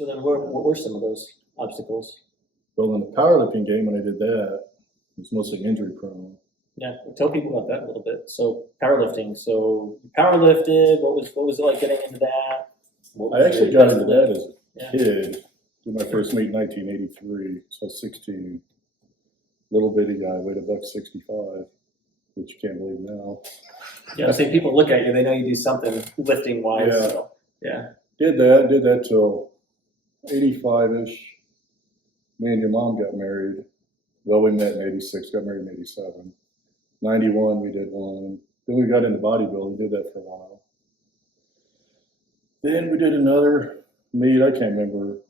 So then what were some of those obstacles? Well, in the powerlifting game, when I did that, it was mostly injury prone. Yeah, tell people about that a little bit. So powerlifting. So you powerlifted. What was it like getting into that? I actually got into that as Yeah. a kid. Did my first meet in 1983, so I was 16. Little bitty guy, weighed $165, which you can't believe now. Yeah, so people look at you, they know you do something lifting wise. Yeah. So, yeah. Did that till 85-ish. Me and your mom got married. Well, we met in 86, got married in 87. 91, we did one. Then we got into bodybuilding, did that for a while. Then we did another meet, I can't remember,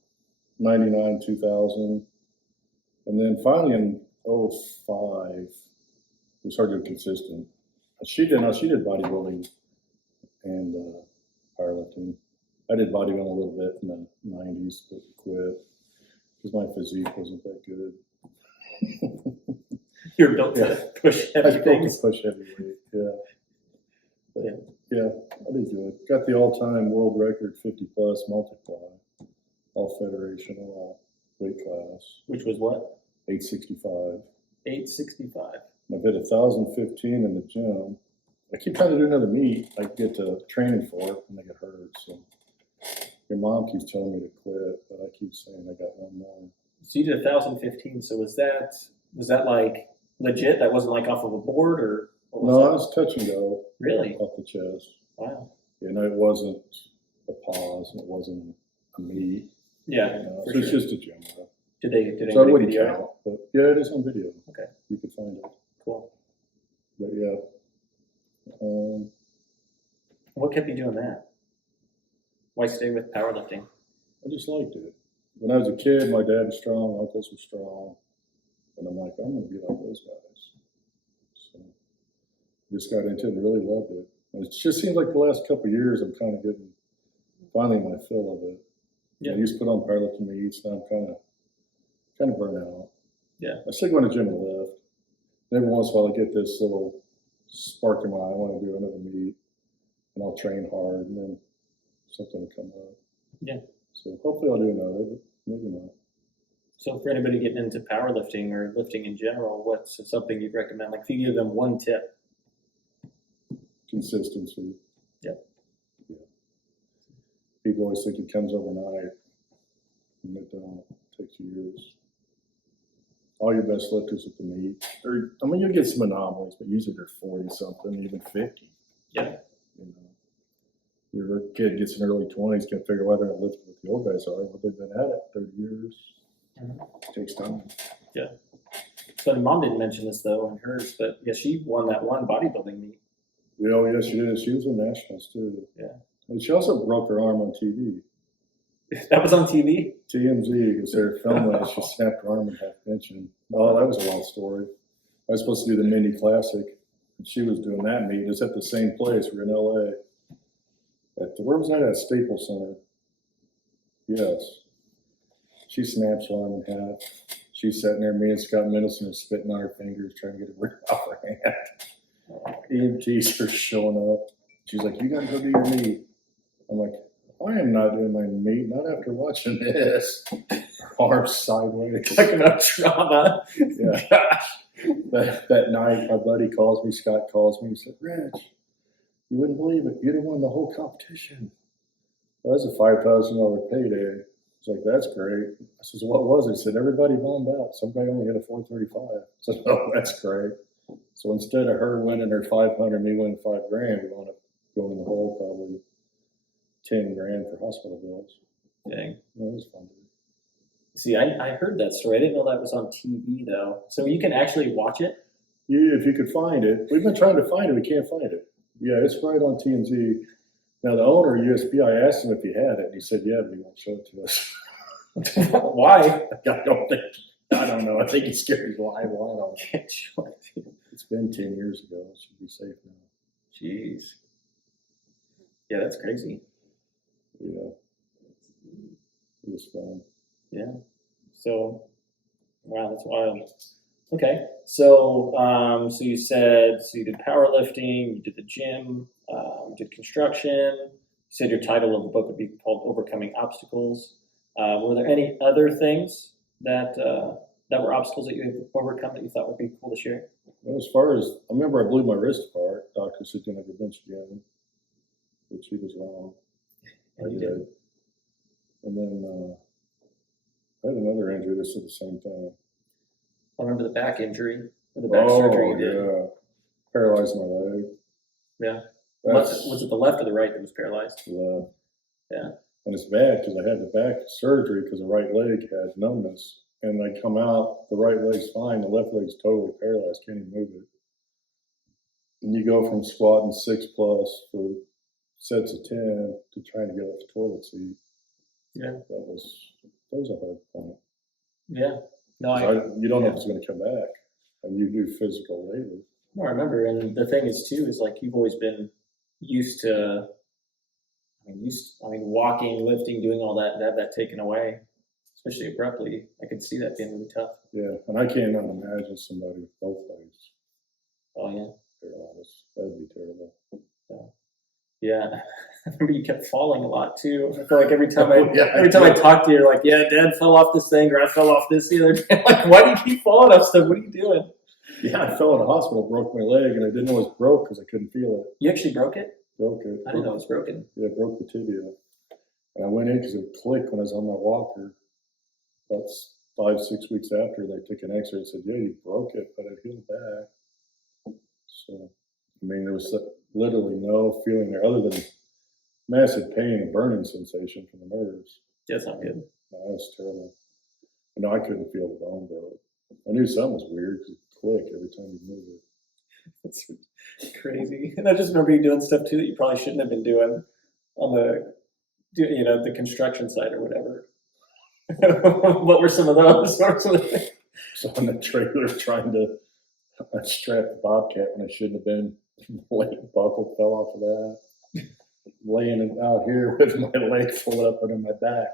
99, 2000. And then finally in 05, we started getting consistent. She did bodybuilding and powerlifting. I did bodybuilding a little bit in the 90s, but quit because my physique wasn't that good. You're built to push I heavy was built things. to push heavy weight, yeah. But, Yeah. yeah, I did good. Got the all-time world record 50 plus multiply, all federation, all weight class. Which was what? 865. 865. I've hit 1,015 in the gym. I keep trying to do another meet. I get to training for it and I get hurt. So your mom keeps telling me to quit, but I keep saying I got one more. So you did 1,015. So was that like legit? That wasn't like off of a board or? What was No, that? I was touch and go. Really? Off the chest. Wow. You know, it wasn't a pause and it wasn't a meet. Yeah. You know, for it's sure. just a gym. Did they So it make wouldn't video? count. But yeah, it is on video. Okay. You could find it. Cool. But yeah. What kept you doing that? Why stay with powerlifting? I just liked it. When I was a kid, my dad was strong, uncles were strong. And I'm like, I'm going to be like those guys. So just got into it and really loved it. And it just seems like the last couple of years, I'm kind of getting finally my fill of it. Yeah. I used to put on powerlifting meets, now I'm kind of burnt out. Yeah. I still go to the gym and lift. And every once in a while, I get this little spark in my eye. I want to do another meet, and I'll train hard, and then something will come up. Yeah. So hopefully I'll do another, but maybe not. So for anybody getting into powerlifting or lifting in general, what's something you'd recommend? Like if you give them one tip. Consistency. Yeah. Yeah. People always think it comes overnight, and it don't. It takes years. All your best lifters at the meet, or I mean, you'll get some anomalies, but usually they're 40-something, even 50. Yeah. You know, your kid gets in early 20s, can't figure out why they're not lifting what the old guys are, but they've been at it 30 years. Mm-hmm. It takes time. Yeah. So my mom didn't mention this though in hers, but yeah, she won that one bodybuilding meet. Yeah, oh, yes, she did. She was in nationals too. Yeah. And she also broke her arm on TV. That was on TV? TMZ was there filming it. She snapped her arm in half inch. Oh, that was a long story. I was supposed to do the Mindy Classic, and she was doing that meet. It was at the same place. We were in LA. Where was that at? Staples Center. Yes. She snaps her arm in half. She's sitting there. Me and Scott Mendelson are spitting on her fingers, trying to get it ripped off her hand. EMTs are showing up. She's like, "You got to go do your meet." I'm like, "I am not doing my meet, not after watching this." Her arms sideways. Talking about trauma. Yeah. That night, my buddy calls me, Scott calls me, he said, "Rich, you wouldn't believe it. You'd have won the whole competition." Well, that's a $5,000 payday. It's like, "That's great." I said, "What was it?" He said, "Everybody bombed out. Somebody only hit a 435. I said, "Oh, that's great." So instead of her winning her 500, me winning $5,000, we wound up going in the hole probably 10 grand for hospital bills. Dang. Yeah, it was fun. See, I heard that story. I didn't know that was on TV though. So you can actually watch it? Yeah, if you could find it. We've been trying to find it. We can't find it. Yeah, it's right on TMZ. Now, the owner of USB, I asked him if he had it, and he said, "Yeah, but he won't show it to us." Why? I don't know. I think he's scared he's liable. I don't know. Can't show it. It's been 10 years ago. It should be safe now. Jeez. Yeah, that's crazy. Yeah. It was fun. Yeah. So, wow, that's wild. Okay. So, so you said, so you did powerlifting, you did the gym, you did construction. You said your title of the book would be called Overcoming Obstacles. Were there any other things that that were obstacles that you overcome that you thought would be cool to share? Well, as far as, I remember I blew my wrist apart. Doctor said you never bench again, which he was wrong. I And you did. And then I had another injury that said the same thing. I remember the back injury, or the back surgery you did. Yeah. Paralyzed my leg. Yeah. That's Was it the left or the right that was paralyzed? left. Yeah. And it's bad because I had the back surgery because the right leg had numbness. And I come out, the right leg's fine, the left leg's totally paralyzed, can't even move it. And you go from squatting 6+ for sets of 10 to trying to get off the toilet seat. Yeah. That was a hard point. Yeah. No, You don't know if it's going to come back, and you do physical labor. no, I remember. And the thing is too, is like you've always been used to, I mean, walking, lifting, doing all that, to have that taken away, especially abruptly, I could see that being really tough. Yeah, and I can't imagine somebody with both legs Oh yeah. paralyzed. That'd be terrible. Yeah. I remember you kept falling a lot too. I feel like every time Yeah, every time I talk to you, you're like, yeah, Dad fell off this thing, or I fell off this the other day. Like, why do you keep falling off stuff? What are you doing? Yeah, I fell in the hospital, broke my leg, and I didn't know it was broke because I couldn't feel it. You actually broke it? Broke it. I didn't know it was broken. Yeah, broke the tibia. And I went in because it clicked when I was on my walker. That's 5-6 weeks after they took an X-ray and said, yeah, you broke it, but it healed back. So, I mean, there was literally no feeling there other than massive pain and burning sensation from the nerves. That's not good. No, that was terrible. No, I couldn't feel the bone broke. I knew something was weird because it click every time you move it. That's crazy. And I just remember you doing stuff too that you probably shouldn't have been doing on the construction site or whatever. What were some of those? What were some of the things? So on the trailer trying to unstrap the Bobcat when I shouldn't have been. Leg buckle fell off of that. Laying out here with my leg folded up under my back.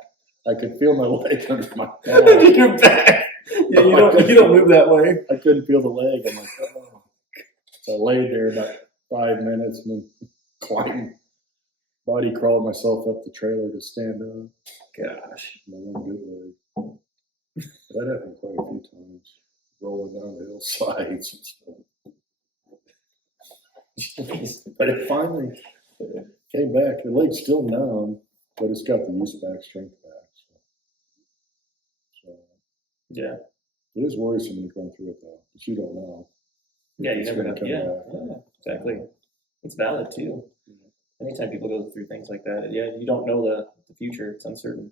I could feel my leg under my back. Your back. Yeah, you don't move that way. I couldn't feel the leg. I'm like, oh. So I laid there about 5 minutes and then climbed, body crawled myself up the trailer to stand up. Gosh. My one good leg. That happened quite a few times. Rolling down the hillsides and stuff. But it finally came back. The leg's still numb, but it's got the use back, strength back. So Yeah. it is worrisome when you're going through it though, because you don't know. Yeah, you It's never gonna know. come Yeah, back. yeah, exactly. It's valid too. Anytime people go through things like that, yeah, you don't know the future. It's uncertain.